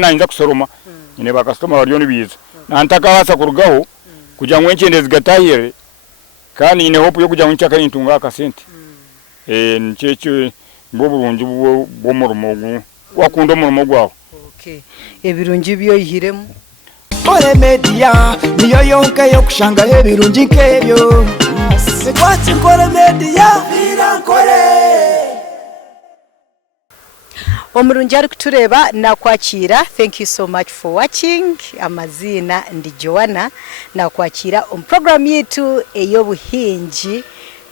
nanyinza kusoroma nyine bakasitoma bariyo nibiza nantakabasa kurugaho kugira ngo enkende zigatahire kandi nyine hope yo kugira ngo nchaka intunga akasente nicyo ngo burungi bwo murumo wakunda murumo gwaho. Okay, ebirungi byo yihiremo Kore media niyo yonka yo kushanga ebirungi nkebyo Sekwati Kore media birankore Omurungi ari kutureba nakwakira. Thank you so much for watching. Amazina ndi Joanna nakwakira program yetu eyobuhinji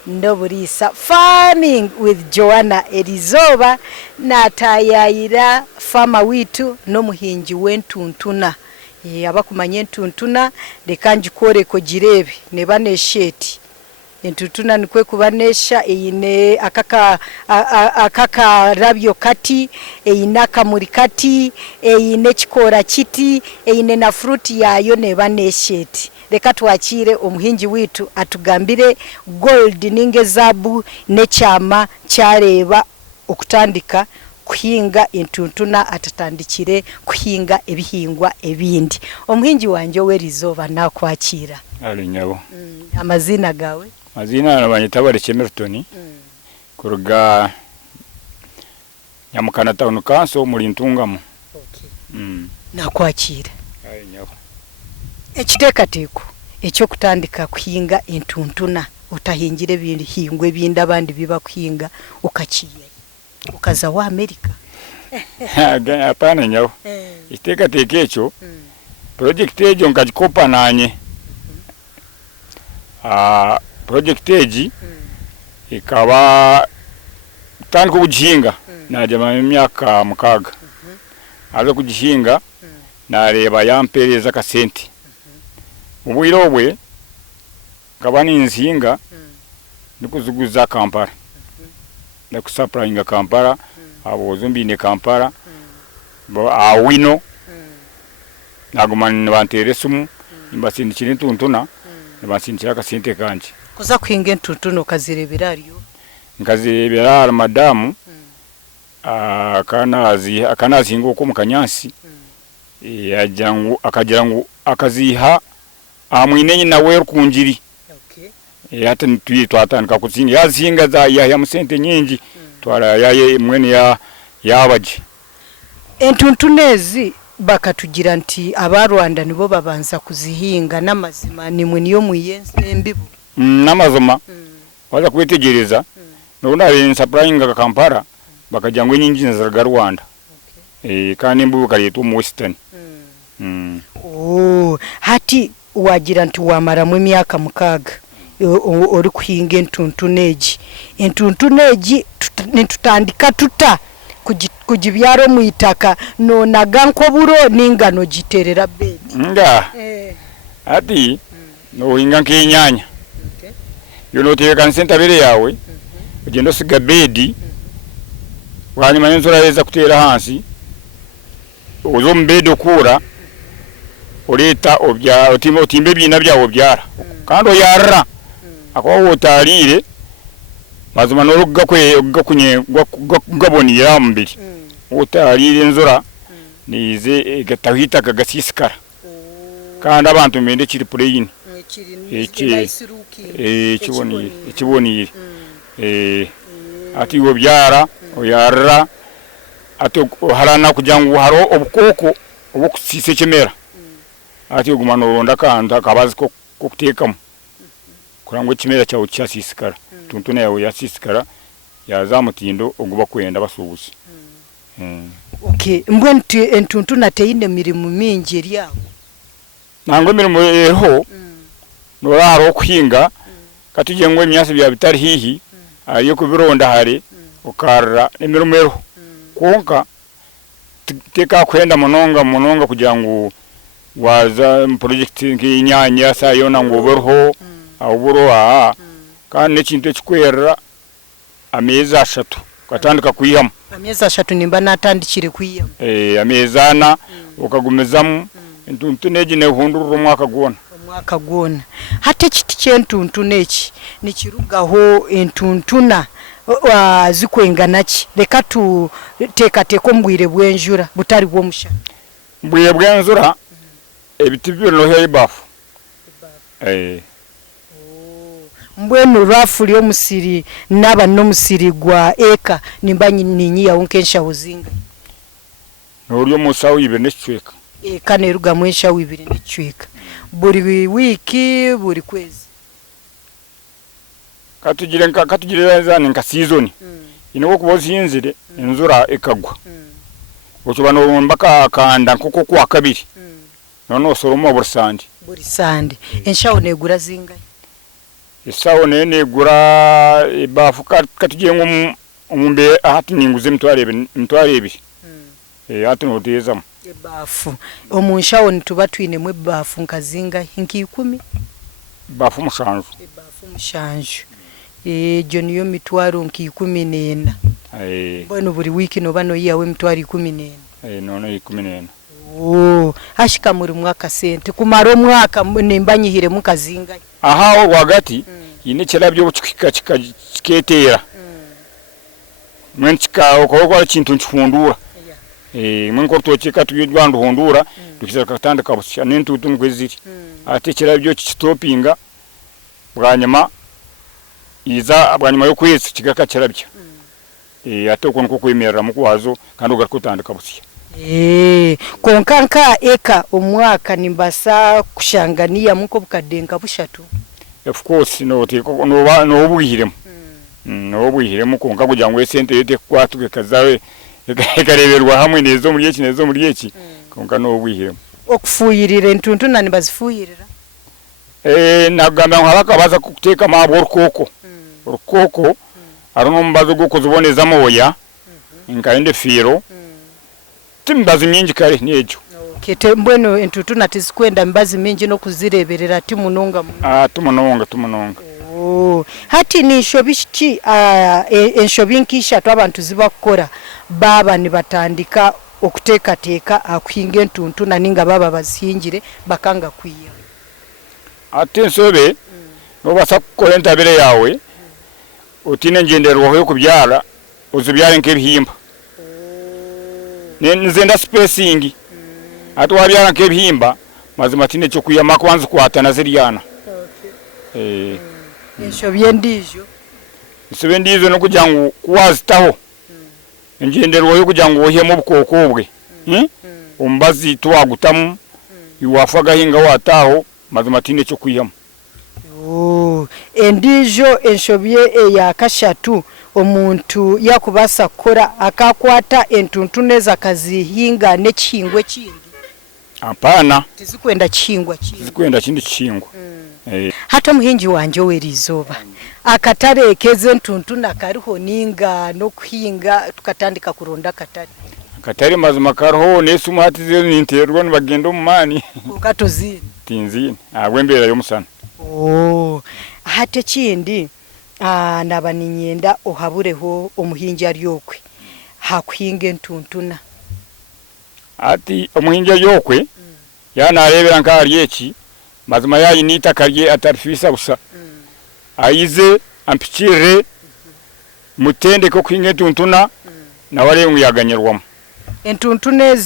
noburisa farming with Joanna Elizoba natayayira farmer witu no muhinji wentuntuna abakumanye ntuntuna lekanjikore ko jirebe ne banesheti entuntuna nikwe kubanesha eyine akaka rabyo kati eyina kamuri kati eyine chikora kiti eyine na fruit yayo ne banesheti leka twakire omuhinji witu atugambire gold ninge zabu ne cyama cyareba okutandika kuhinga entuntuna atatandikire kuhinga ebihingwa ebindi. Omuhinji wanje Elizoba nakwakira. Ali nyabo. Amazina gawe? Mazina nabanyita bari Chemerton. Kuruga Nyamukana Town Council muri ntungamo. Okay. Nakwakira. Ali nyabo. Ekitekateko ekyo kutandika kuhinga entuntuna utahingire bindi hingwe bindi abandi biba kuhinga ukakiye ukaza wa America. Hapana nyabo. Itekateko ekyo project ejo nkajikopa nanye. Project eji ikaba tandika kujihinga naje mu myaka mukaga aza kujihinga nareba yampereza kasenti ubwiro bwe ngabani nzinga ndikuzuguza Kampala ndakusupplyinga Kampala abo zombi ne Kampala awino nagumana banteresumu imbasindikira ntuntuna nibasindikira kasente kanje kuza kuhinga entuntuna kazirebera ariyo nkazirebera madamu akanazi ngoko mukanyansi yajangu akagirangu akaziha amwinenye nawe rukunjiri. Okay. Hata twatandika kuzinga yazinga za ya musente nyingi twara yaye mwene yabaje entuntunezi bakatugira nti abarwanda nibo babanza kuzihinga n'amazima nimwe niyo muyense mbibu n'amazoma waza kwitegereza none ari supplying Kampala bakajangwe nyingi za Rwanda. Okay. Kandi mbu kaletu mu Western. Hati wagira nti wamara mu myaka mukaga ori kuhinga entuntuneji tutandika tuta kujibyaro mu itaka nona gankoburo ningano giterera bedi ati no hinga nk'inyanya. Okay. Yono teka nsenta bere yawe ugendo siga bedi wanyuma y'inzura yeza kutera hansi uzo mbedo kura ureta obya otimbe bina byawo byara kandi oyarra akwa utarire mazuma no gakunye gabonira mbiri utarire nzura nize gatahita kagasisikara kandi abantu mende kiri pureyini ikibonire ati wo byara oyarra ato harana kujangu haro obukoko obukusise kemera ati ogumana oronda kanda kabazi ko kutekamo kurangwe kimera cyawo cyasisikara tuntuna yawe yasisikara yazamutindo oguba kwenda basubuzi. Okay, mbwe entuntuna teyine mirimo mingi eriaho nangwe mirimo eho noraro kuhinga katujengwe myasi bya bitari hihi ayo kubironda hare ukarra emirimo eho konka teka kwenda mononga kugira ngo waza project nk'inyanya sayona ngo borho awuburo kandi nekintu ekikwera amezi 3 katandika kuyiyama amezi 3 nimba natandikire kuyiyama amezi 4 ukagumezamu entuntuneji ne hunduru mwaka gwona hate kiti kyentuntuneki nikirugaho entuntuna zikwengana ki leka tu teka teko mbwire bwenjura butari bwo mushana Mbwiye bwenzura ebiti byonohe ibafu. Mbwenu rafu lyo musiri naba no musiri gwa eka nimbanyi ninyi ya unkensha uzinga. Nolyo musawo ibe necweka. Eka neruga mwensha wibiri necweka. Buri wiki buri kwezi. Katugire zane nka season. Ino kubozi inzire inzura ekagwa. Ochobano mbaka kanda kuko kwa kabiri. Nono soromo buri sande. Enshawo negura zinga. Isawo negura ibafu katugiye ngo umumbe ahati ninguze mtware ebiri. Hati noteza ibafu. Omunshawo nituba twine mu ibafu nkazinga inki 10. Ibafu mushanju. Ibafu mushanju. Jo niyo mitwaro nki 14. Mbona buri wiki no bano yawe mitwaro 14. Nono 14. Hashika muri mwaka sente kumaro mwaka nembanyihire mukazinga. Aha wagati ine kirabyo kiketera. Mwenchika okoko kintu nchifundura. Mwenko tochika tuyirwandu hondura dukisa katanda kabusha n'intutu ngweziri. Ate kirabyo kitopinga bwanyama iza bwanyuma yo kwezi kigaka kirabyo. Ate uko kwemerera mukwazo kandi ugatkutanda kabusha. Konkanka eka umwaka nimbasa kushangania muko bukadenga bushatu. Of course no obwihiremo. No obwihiremo konka kugira ngo sente yote kwatuke kazawe ekareberwa hamwe nezo muri eki konka no obwihiremo. Okufuyirira entuntu nani bazifuyirira. Nagamba nkalaka baza kuteka mabo orukoko aruno mbazo gukuziboneza moya inkaende firo. Timbazi mingi kare nejo. Kete mbweno entutu natizikwenda mbazi mingi no kuzireberera timunonga. Tumunonga. Hati ni shobishiki enshobinkisha twabantu zibakora baba ni batandika okuteka akwinge entuntu naninga baba bazihingire bakanga kwiya. Ate nsobe no basa kukora entabire yawe utine ngenderwaho yo kubyara uzubyare nk'ebihimba. Nzenda spacing atwabyara nk'ebihimba mazima tine cyo kuyama kwanza kwatana ziriyana. Nshobe ndizo no kugira ngo kwazitaho ngenderwa yo kugira ngo ohemo bukokobwe umbazi twagutamu iwafaga hinga wataho mazima tine cyo kuyama. Endijo enshobye ya kashatu omuntu yakubasa kora akakwata entuntu neza kazihinga nekingwe kindi. Apana tizikwenda kingwa kindi. Zikwenda kindi kingwa. Hata muhinji wanje werizoba akatareke entuntu nakariho ninga no kuhinga tukatandika kuronda katari mazima kariho nesuma hati zero ninterwa nibagenda mu mani ukatozini tinzini agwembera yo musana. Hate kindi naba ninyenda ohabureho omuhinji aryokwe hakuhinga entuntuna. Ati omuhinji aryokwe yana arebera nkari eki mazima yayi nita karye atarfisa busa. Aize ampikire mutende ko kuhinga entuntuna na wale nguyaganyirwamo. Entuntune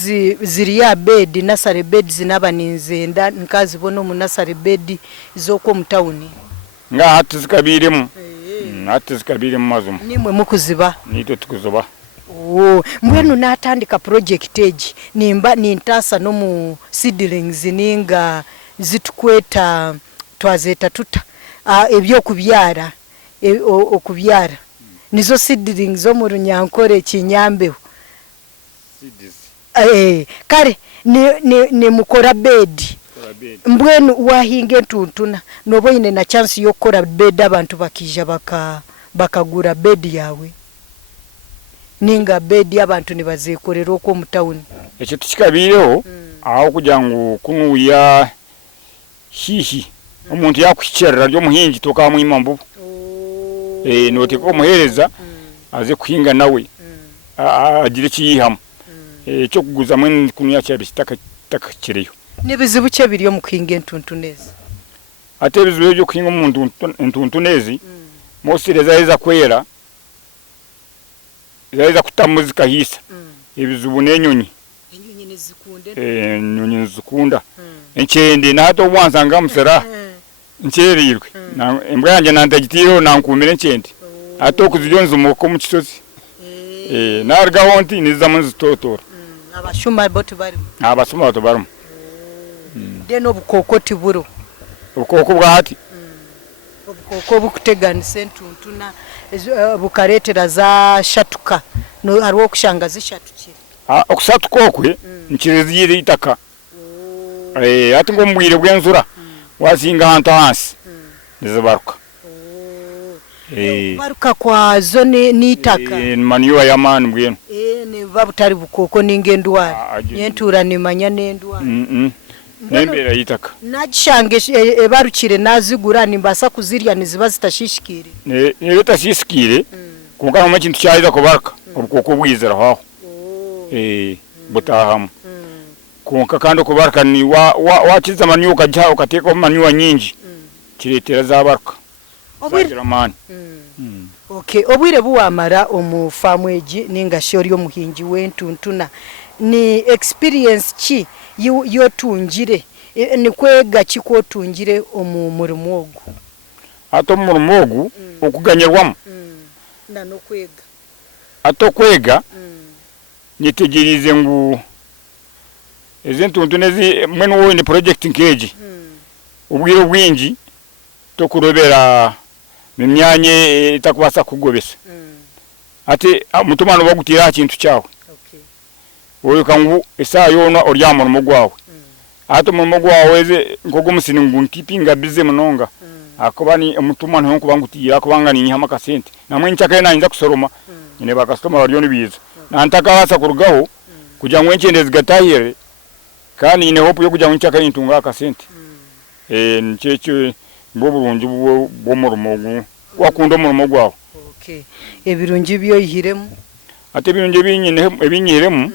ziri ya bed nasare bed zinaba ninzenda nkazibona mu nasare bed zoko mutawuni. Nga hati zikabiremu. Hati zikabiremu mazuma. Nimwe mukuziba. Nito tukuziba. Mbwenu natandika project age nimba nintasa no mu seedlings ninga zitukweta twazeta tuta ebyo kubyara okubyara nizo seedlings zo mu runyankore kinyambeho. Kare ni mukora bed. Mbwenu wahinga entuntuna nobo ine na chance yo kora bed abantu bakija bakagura bed yawe. Ninga bed y'abantu nibazekorera uko mu town. Ekyo tukikabireho aho kugira ngo kunuya hihi umuntu yakwicerera ryo muhingi toka mu imambu. Note ko muhereza aze kuhinga nawe agire kiyihama. Cyo kuguza mwe kunuya cyabishitaka takakireyo. Nibizibu cye biriyo mu kuhinga entuntu neza. Ate bizibu byo kuhinga umuntu entuntu nezi mosireza iza kwera zaiza kutamuzika hisa. Ibizubu nenyonyi enyonyi nizikunda enkyende nato bwansanga musera ncherirwe embwa yanjye nantagitiro nankumira enkyende ate okuziryo nzumuka mu kisozi nargaho nti nizamu nzitotora abashuma bote bari abasuma bato barimo deno obukoko tiburo ubukoko bwa hati obukoko bukuteganisa entuntuna bukaretera za shatuka no hariwo kushanga zishatukire okusatuka okwe nkirezire itaka ati ngo mbwire bwenzura wazinga hantu hansi nizibaruka baruka kwazo ni itaka maniyo ya mani mbwenu ni babutari bukoko n'ingendwara nyentura nimanya n'endwara nembera yitaka nagishange ebarukire nazigura nimbasa kuzirya niziba zitashishikire ne bitashishikire kuko nta kintu cyahida kubaruka ubukoko bwizera haho butahamu konka kandi kubaruka ni wakiza maniyo ukajya ukateka maniyo nyingi kiretera zabaruka obwiramani okay obwire buwamara omufamweji ningashori yo muhingi wentuntuna ni experience ki yo tungire ni kwega kiko tungire omumurimo ogu ato murimo ogu okuganyirwamo no kwega ato kwega nitegerize ngu ezintuntune zi mwene wo ni project nkeji ubwiro bwingi to kurobera mimyanye itakubasa kugobesa ati mutumano bagutira kintu cyawe wowe kangu isa yona oryamo mugwawe ato mugwawe ze ngogo musini ngunkipinga bize munonga akobani mutumano nko bangutira akobangani nyama kasente namwe nchaka ena inza kusoroma nyine bakastoma baryo nibiza nantaka basa kurugaho kujya ngwenkende zigatahire kandi ine hope yo kujya nchaka intunga kasente ncece mboburungi bwo murumogu wakunda murumo gwawe okay ebirungi byo yihiremo ate birungi ebinyiremo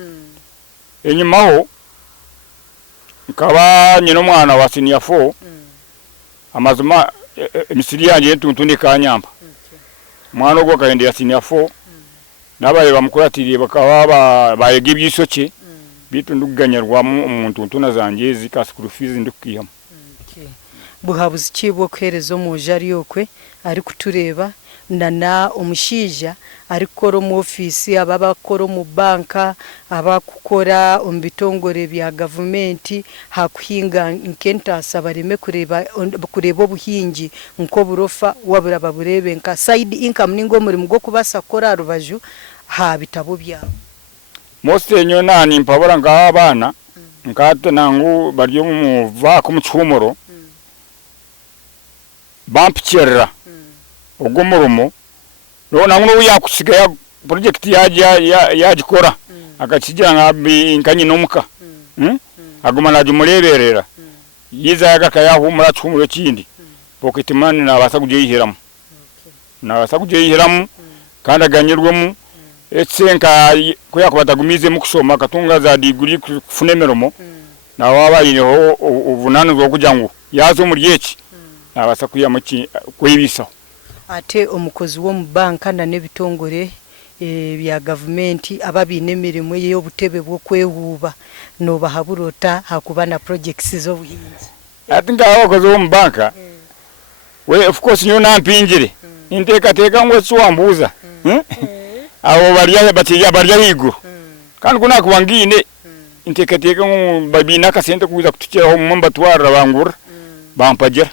enyimaho nkaba nyino mwana wa senior 4 amazuma emisiri yanje entuntundi kanyamba mwana ogwo kaende ya senior 4 nabaye bamukuratiriye bakaba bayege byisoke bitunduganyarwamo umuntu ntuna zanje zika school fees ndukiyamo buhabuzi kibwo kwerezo mu jari yokwe ari kutureba nana umushija ari koro mu office ababakoro mu banka abakukora umbitongore bya government hakuhinga nkentasa bareme kureba obuhingi nko burofa wabura baburebe nka side income ningo muri mugo kubasa kora rubaju ha bitabo byabo most enyo nani mpabora nga abana nkate nangu baryo mu va ku mucumuro bampcherra ogomurumo nona nguno yakusiga project yagikora akakigira ngabi nkanyi nomuka aguma najumuleberera yiza yagaka yahumura cumuro kindi pocket money nabasa kujeyihiramu nabasa kujeyihiramu kandi aganyirwemo etsenka kuyakubatagumize mu kusoma katunga za degree kufunemeromo na wabayineho ubunanu bwo kujangu yazo muri yeki abasa kuyamaki kwibisa ate omukozi wo mu banka na nebitongore bya government ababine mirimo yo butebe bwo kwehuba no bahaburota hakubana projects zo buhinzi ati ngaho abakozi wo mu banka we of course nyo nampingire inteka ngo swambuza abo barya higo kandi kuna kubangine inteka ngo babina kasente kuza kutukiraho mu mbatwara bangura bampagera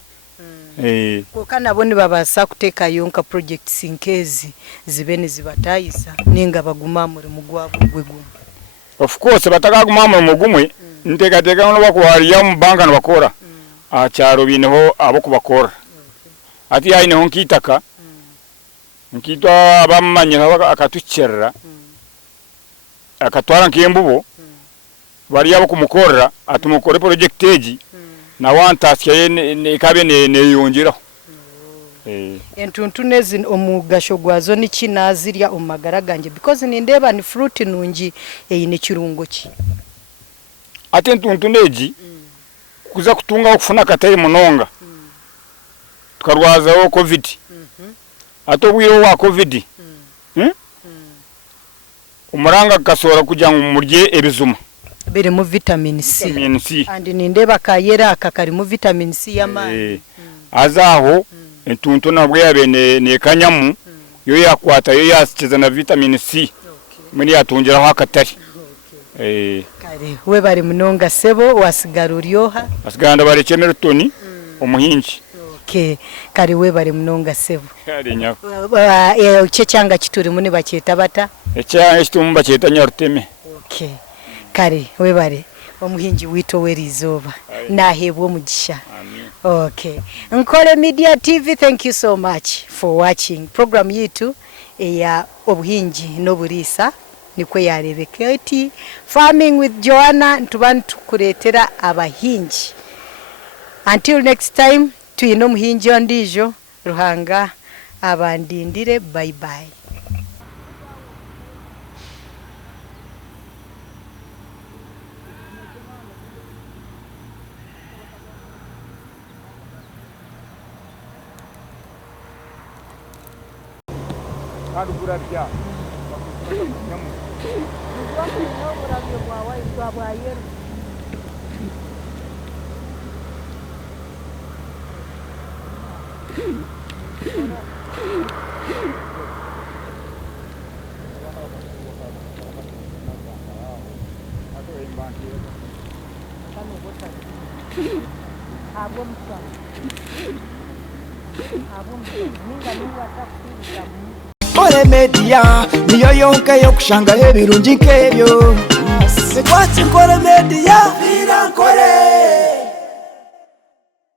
kuko nabone babasa kuteka yonka projects inkezi zibene zibatayisa ninga baguma muri mugwabo gwegumwe of course batakaguma muri mugumwe inteka ngo bakwariya mu banka bakora acyaro bineho abo kubakora ati yaine honkitaka nkitwa abamanye akatucerra akatwara nkembubo bari yabo kumukorera atumukore project eji na wantasya ikabe ne yongeraho entuntunezi omugasho gwazo nikinazirya omagara ganje because nindeba ni fruit nungi eyine kirungo ki ate entuntuneji kuza kutunga okufuna katari munonga tukarwazaho covid ato bwiro wa covid umuranga kasora kujya mu murye ebizuma birimu vitamin C. Vitamin C. Andi nindeba kayera aka karimu vitamin C y'amaani. Azaho entuntu nabwe yabe ne kanyamu yo yakwata yo yasikiza na vitamin C. Muri yatungiraho akatari. Kare we bari munonga sebo wasigara uryoha. Asiganda bari Chemerton umuhinji. Kare we bari munonga sebo. Kare nyako. Cyanga kituri muni bacyeta bata. Ecyanga kitumba cyeta Nyaruteme. Kare we bari omuhinji wito werizoba nahebwo mugisha. Nkole Media TV, thank you so much for watching program yitu ya obuhinji n'oburisa nikwe yarebeka ati Farming with Joanna ntubantu kuretera abahinji. Until next time tuyino muhinji ondijo Ruhanga abandindire. Bye bye. Burarya Nkole Media niyo yonka yo kushangaho ebirungi nk'ebyo. Nkole Media, vira nkole.